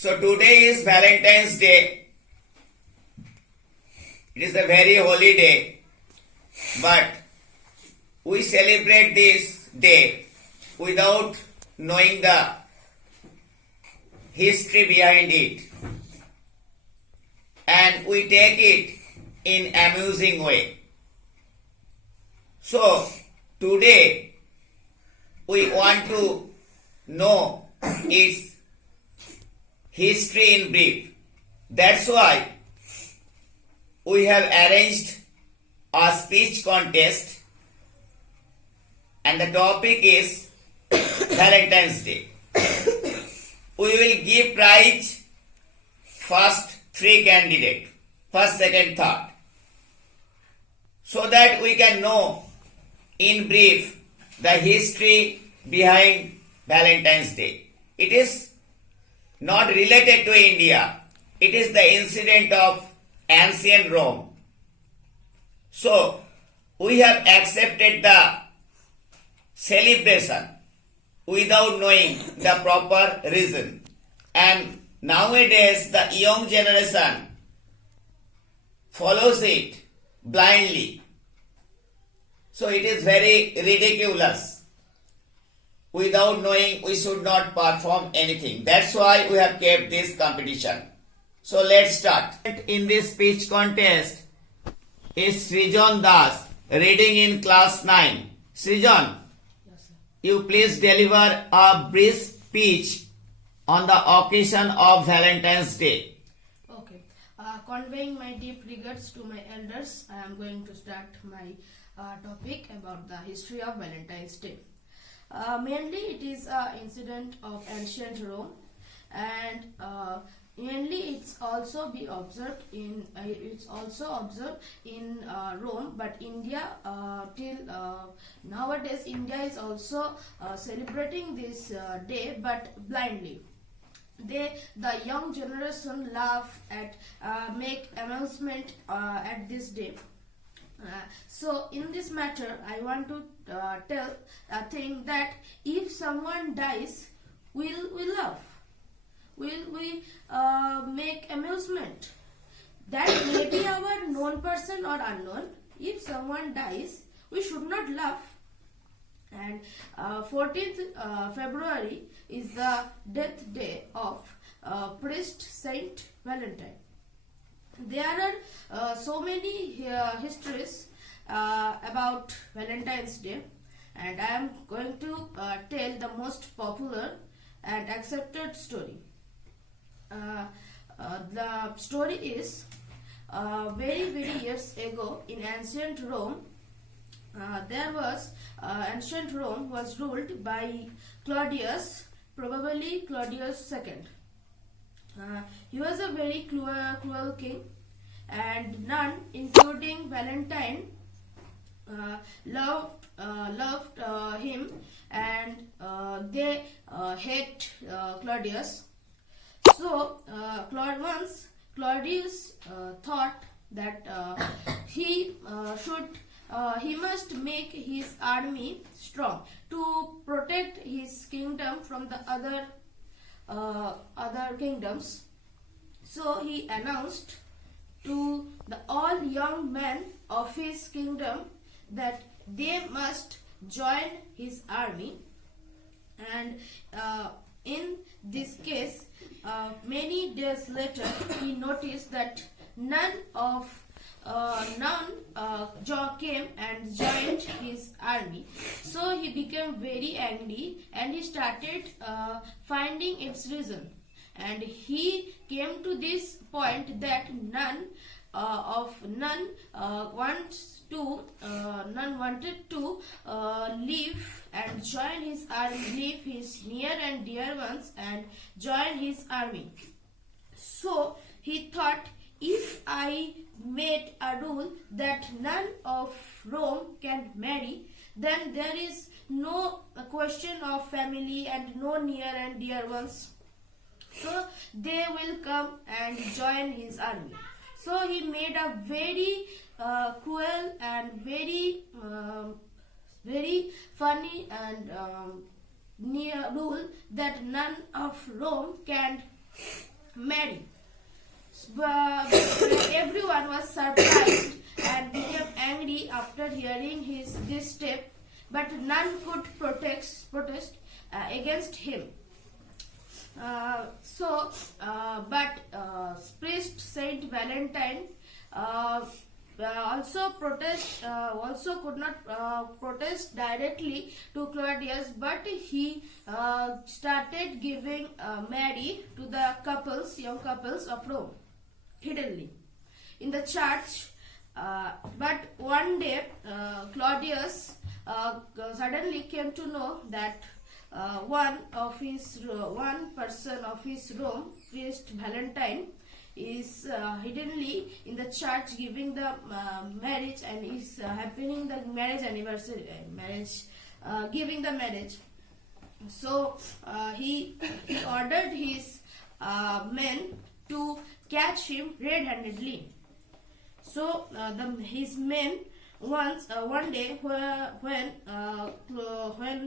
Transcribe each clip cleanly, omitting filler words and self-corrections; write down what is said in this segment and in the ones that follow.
So today is Valentine's Day. It is a very holy day, but we celebrate this day without knowing the history behind it, and we take it in amusing way. So today we want to know its history in brief. That's why we have arranged a speech contest, and the topic is Valentine's Day. We will give prize first three candidates, first, second, third, so that we can know in brief the history behind Valentine's Day. It is not related to India. It is the incident of ancient Rome. So, we have accepted the celebration without knowing the proper reason. And nowadays, the young generation follows it blindly. So, it is very ridiculous. Without knowing, we should not perform anything. That's why we have kept this competition. So let's start. In this speech contest is Srijan Das, reading in class 9. Srijan, Yes, sir. you please deliver a brief speech on the occasion of Valentine's Day. Okay. Conveying my deep regards to my elders, I am going to start my topic about the history of Valentine's Day. Mainly, it is an incident of ancient Rome, and mainly it's also observed in Rome, but India till nowadays India is also celebrating this day, but blindly. The young generation laugh at make amusement at this day. So in this matter, I want to tell a thing that if someone dies, we'll laugh. Will we make amusement? That may be our known person or unknown. If someone dies, we should not laugh. And 14th February is the death day of priest Saint Valentine. There are so many histories about Valentine's Day, and I am going to tell the most popular and accepted story. The story is very years ago in ancient Rome. Ancient Rome was ruled by Claudius, probably Claudius-II. He was a very cruel king, and none, including Valentine, loved him, and they hate Claudius. So once Claudius thought that he must make his army strong to protect his kingdom from the other kingdoms. So he announced to the all young men of his kingdom that they must join his army. And in this case, many days later, he noticed that none came and joined his army. So he became very angry, and he started finding its reason. And he came to this point that none wanted to leave and join his army, leave his near and dear ones and join his army. So he thought, if I made a rule that none of Rome can marry, then there is no question of family and no near and dear ones. So they will come and join his army. So he made a very cruel and very funny and near rule that none of Rome can marry. Everyone was surprised and became angry after hearing this step, but none could protest against him. But priest Saint Valentine also could not protest directly to Claudius, but he started giving Mary to the young couples of Rome, hiddenly in the church. But one day, Claudius suddenly came to know that one person of his Rome, priest Valentine, is hiddenly in the church giving the marriage, and is happening the marriage anniversary, giving the marriage. So he ordered his men to catch him red-handedly. So his men one day when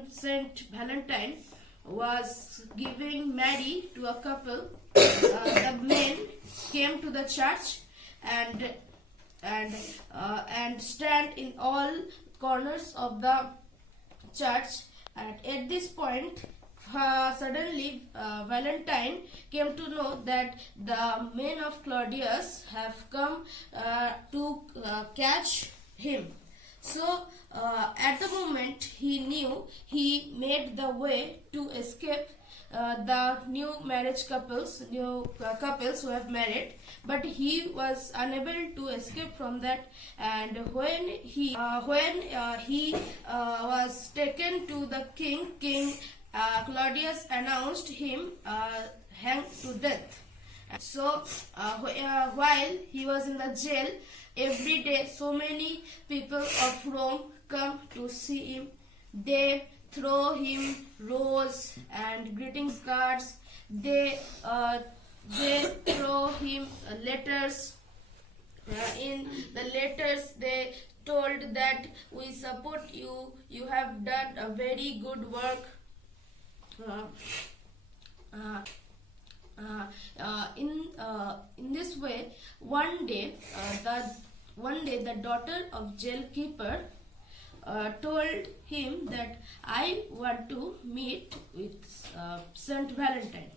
Saint Valentine was giving Mary to a couple, the men came to the church and stand in all corners of the church. And at this point, suddenly Valentine came to know that the men of Claudius have come to catch him. So at the moment he knew, he made the way to escape the new couples who have married, but he was unable to escape from that. And when he was taken to the king, Claudius announced him hanged to death. So while he was in the jail, every day so many people of Rome come to see him. They throw him rose and greetings cards. They throw him letters. In the letters they told that we support you. You have done a very good work. In this way, one day the daughter of jailkeeper told him that I want to meet with Saint Valentine.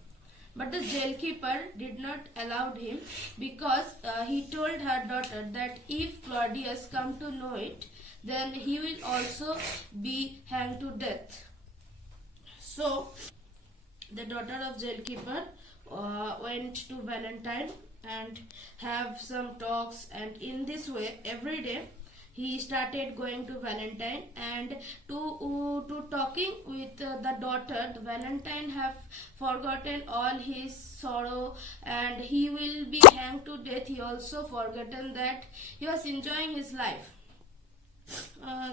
But the jailkeeper did not allow him, because he told her daughter that if Claudius come to know it, then he will also be hanged to death. So the daughter of jailkeeper went to Valentine and have some talks, and in this way every day he started going to Valentine, and to talking with the daughter, the Valentine have forgotten all his sorrow, and he will be hanged to death. He also forgotten that he was enjoying his life.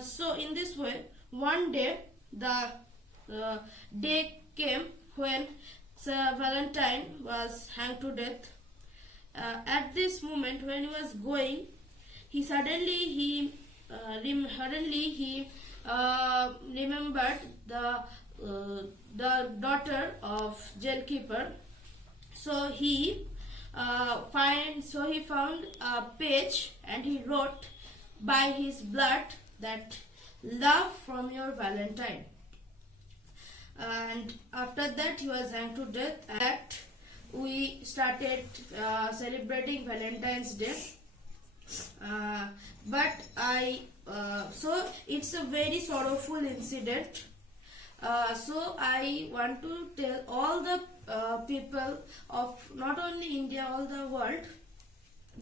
So in this way, one day the day came when Sir Valentine was hanged to death. At this moment, when he was going, he suddenly remembered the daughter of jailkeeper. So he found a page, and he wrote by his blood that love from your Valentine. And after that he was hanged to death. That we started celebrating Valentine's Day. So it's a very sorrowful incident. So I want to tell all the people of not only India, all the world,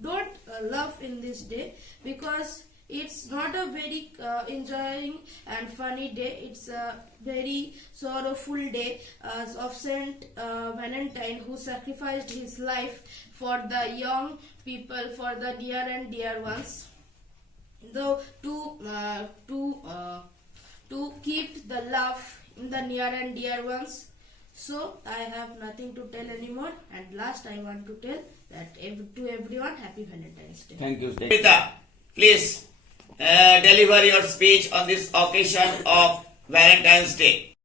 don't love in this day, because it's not a very enjoying and funny day. It's a very sorrowful day of Saint Valentine, who sacrificed his life for the young people, for the near and dear ones, though to keep the love in the near and dear ones. So I have nothing to tell anymore, and last I want to tell that to everyone, happy Valentine's Day. Thank you. Rita, please deliver your speech on this occasion of Valentine's Day.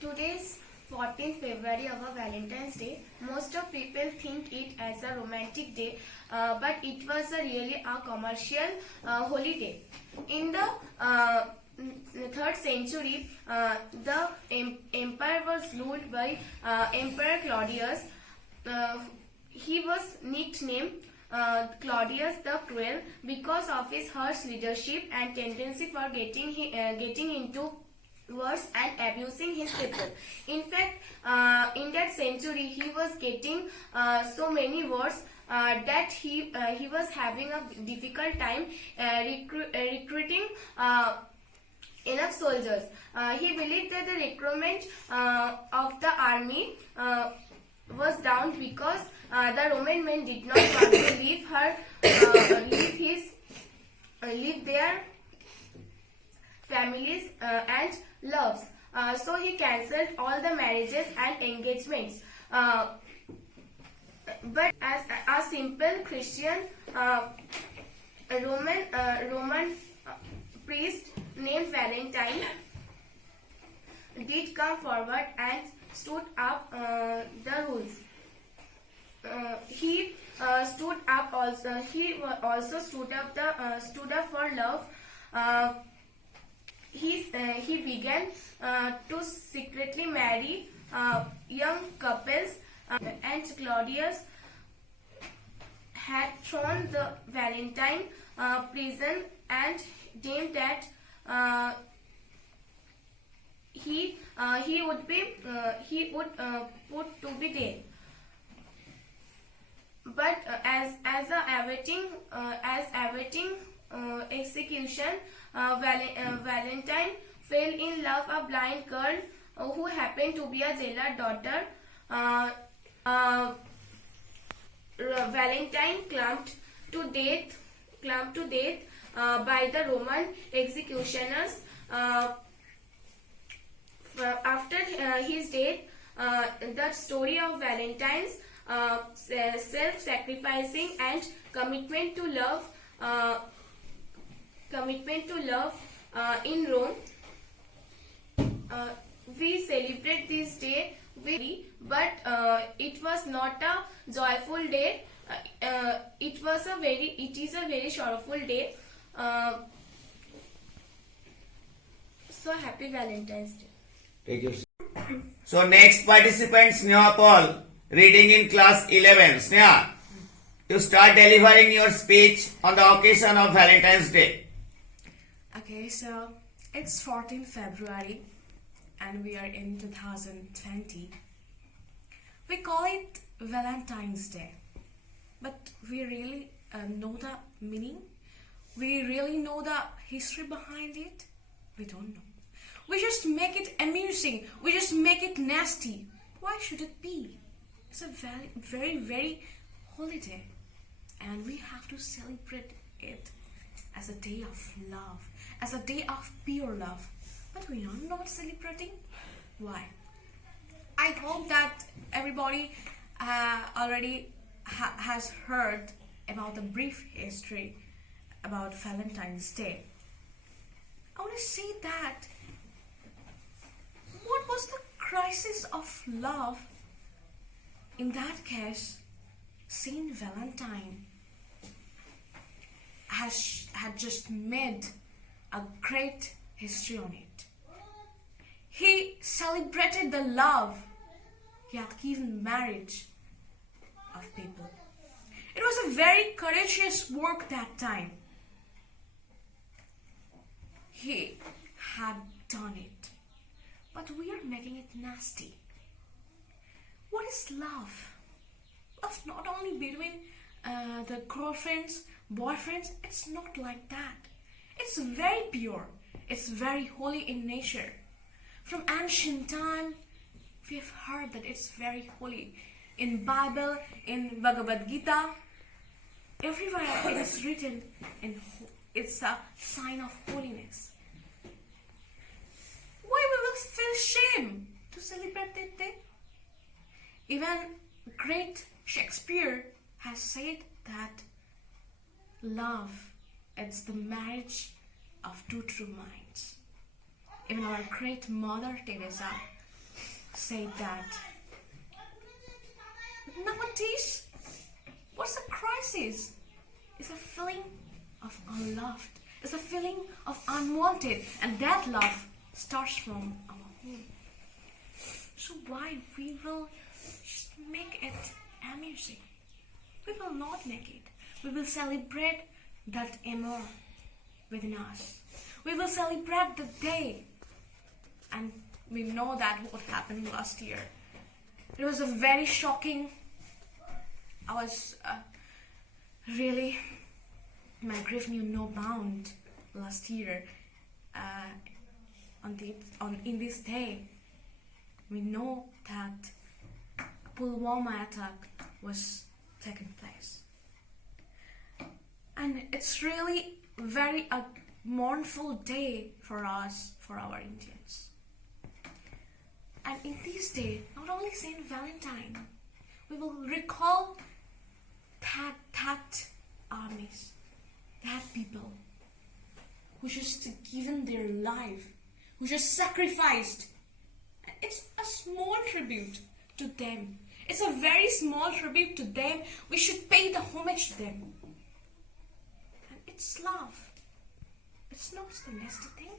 Today's 14th February of a Valentine's Day. Most of people think it as a romantic day, but it was really a commercial holiday. In the 3rd century, the empire was ruled by Emperor Claudius. He was nicknamed Claudius the Cruel because of his harsh leadership and tendency for getting into wars and abusing his people. In fact, in that century, he was getting so many wars that he was having a difficult time recruiting enough soldiers. He believed that the recruitment of the army was down because the Roman men did not want to leave their families and loves. So he cancelled all the marriages and engagements. But as a simple Christian Roman priest named Valentine did come forward and stood up the rules. He stood up also. He also stood up for love. He began to secretly marry young couples, and Claudius had thrown the Valentine prison and deemed that he would put to be dead. But as awaiting execution, Valentine fell in love a blind girl who happened to be a jailer daughter. Valentine clamped to death by the Roman executioners. After his death, the story of Valentine's self-sacrificing and commitment to love in Rome. We celebrate this day, but it was not a joyful day. It is a very sorrowful day. So happy Valentine's Day. Thank you. So next participant Sneha Paul, reading in class 11. Sneha, you start delivering your speech on the occasion of Valentine's Day. Okay, so it's 14th February and we are in 2020. We call it Valentine's Day, but we really know the meaning? We really know the history behind it? We don't know. We just make it amusing. We just make it nasty. Why should it be? It's a very, very, very holiday, and we have to celebrate it as a day of love, as a day of pure love. But we are not celebrating. Why? I hope that everybody already has heard about the brief history about Valentine's Day. I want to say that what was the crisis of love? In that case, Saint Valentine had just made a great history on it. He celebrated the love he had given marriage of people. It was a very courageous work that time. He had done it. But we are making it nasty. What is love? Love not only between the girlfriends, boyfriends. It's not like that. It's very pure. It's very holy in nature. From ancient time, we have heard that it's very holy. In Bible, in Bhagavad Gita, everywhere it is written, and it's a sign of holiness. Why we will feel shame to celebrate that day? Even great Shakespeare has said that love is the marriage of two true minds. Even our great Mother Teresa said that nowadays, what's the crisis? It's a feeling of unloved. It's a feeling of unwanted, and that love starts from our home. So why we will just make it amusing? We will not make it. We will celebrate that amour within us. We will celebrate the day. And we know that what happened last year. It was a very shocking. I was really, my grief knew no bound last year. In this day, we know that Pulwama attack was taking place, and it's really very a mournful day for us, for our Indians. And in this day, not only Saint Valentine, we will recall that armies, that people who just given their life, who just sacrificed. And it's a small tribute to them. It's a very small tribute to them. We should pay the homage to them. And it's love. It's not the nasty thing.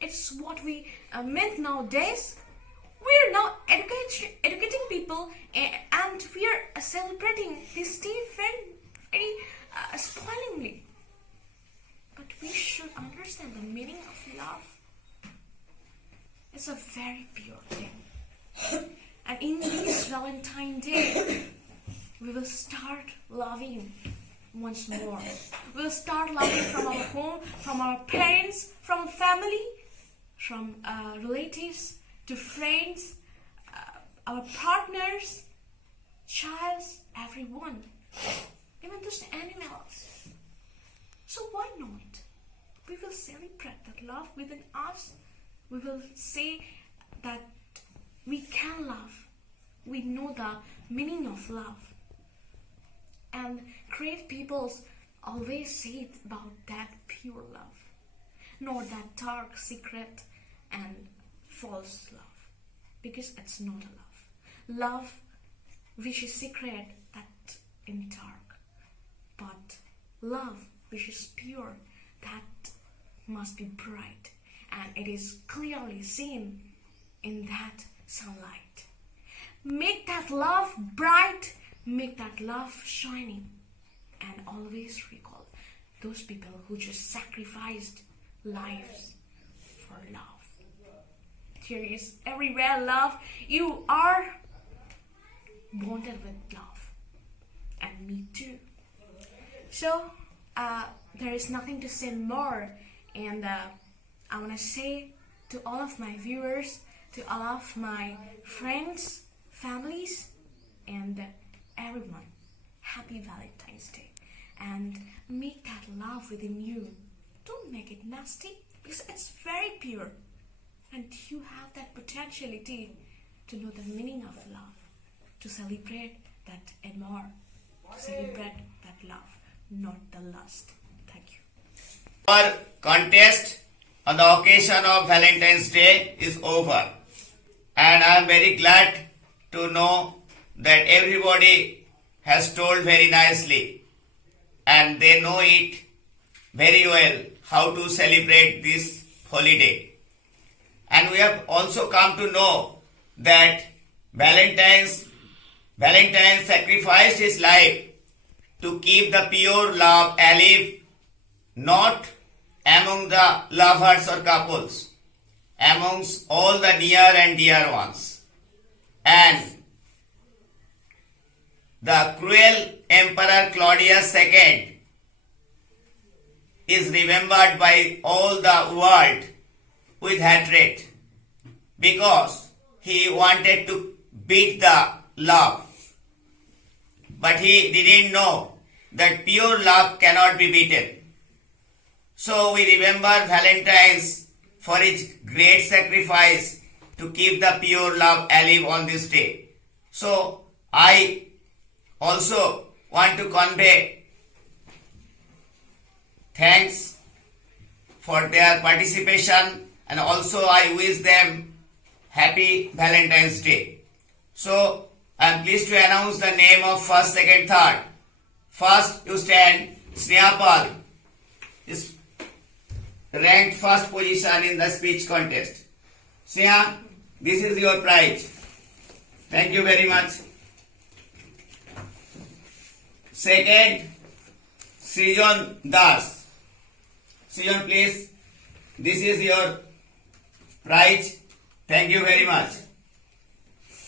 It's what we meant nowadays. We're now educating people, and we are celebrating this day very spoilingly. But we should understand the meaning of love. It's a very pure thing. And in this Valentine Day, we will start loving once more. We'll start loving from our home, from our parents, from family, from relatives, to friends, our partners, child, everyone, even those animals. So why not? We will celebrate that love within us. We will say that we can love. We know the meaning of love. And great peoples always say about that pure love, not that dark, secret, and false love, because it's not a love which is secret, that in dark, but love which is pure, that must be bright, and it is clearly seen in that sunlight. Make that love bright, make that love shining, and always recall those people who just sacrificed lives for love. There is everywhere love. You are bonded with love, and me too. So there is nothing to say more, and I want to say to all of my viewers, to all of my friends, families, and everyone, happy Valentine's Day, and make that love within you. Don't make it nasty, because it's very pure. And you have that potentiality to know the meaning of love, to celebrate that amour, to celebrate that love, not the lust. Thank you. Our contest on the occasion of Valentine's Day is over. And I am very glad to know that everybody has told very nicely, and they know it very well how to celebrate this holiday. And we have also come to know that Valentine sacrificed his life to keep the pure love alive, not among the lovers or couples, amongst all the near and dear ones. And the cruel Emperor Claudius-II is remembered by all the world with hatred, because he wanted to beat the love. But he didn't know that pure love cannot be beaten. So we remember Valentine's for his great sacrifice to keep the pure love alive on this day. So I also want to convey thanks for their participation, and also I wish them Happy Valentine's Day. So, I am pleased to announce the name of first, second, third. First, you stand Snehapal is ranked first position in the speech contest. Sneha, this is your prize. Thank you very much. Second, Srijan Das. Srijan, please. This is your prize. Thank you very much.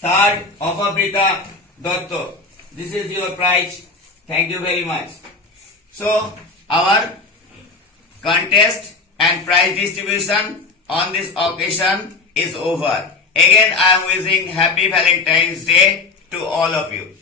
Third, Apabrita Dotto. This is your prize. Thank you very much. So, our contest and prize distribution on this occasion is over. Again, I am wishing Happy Valentine's Day to all of you.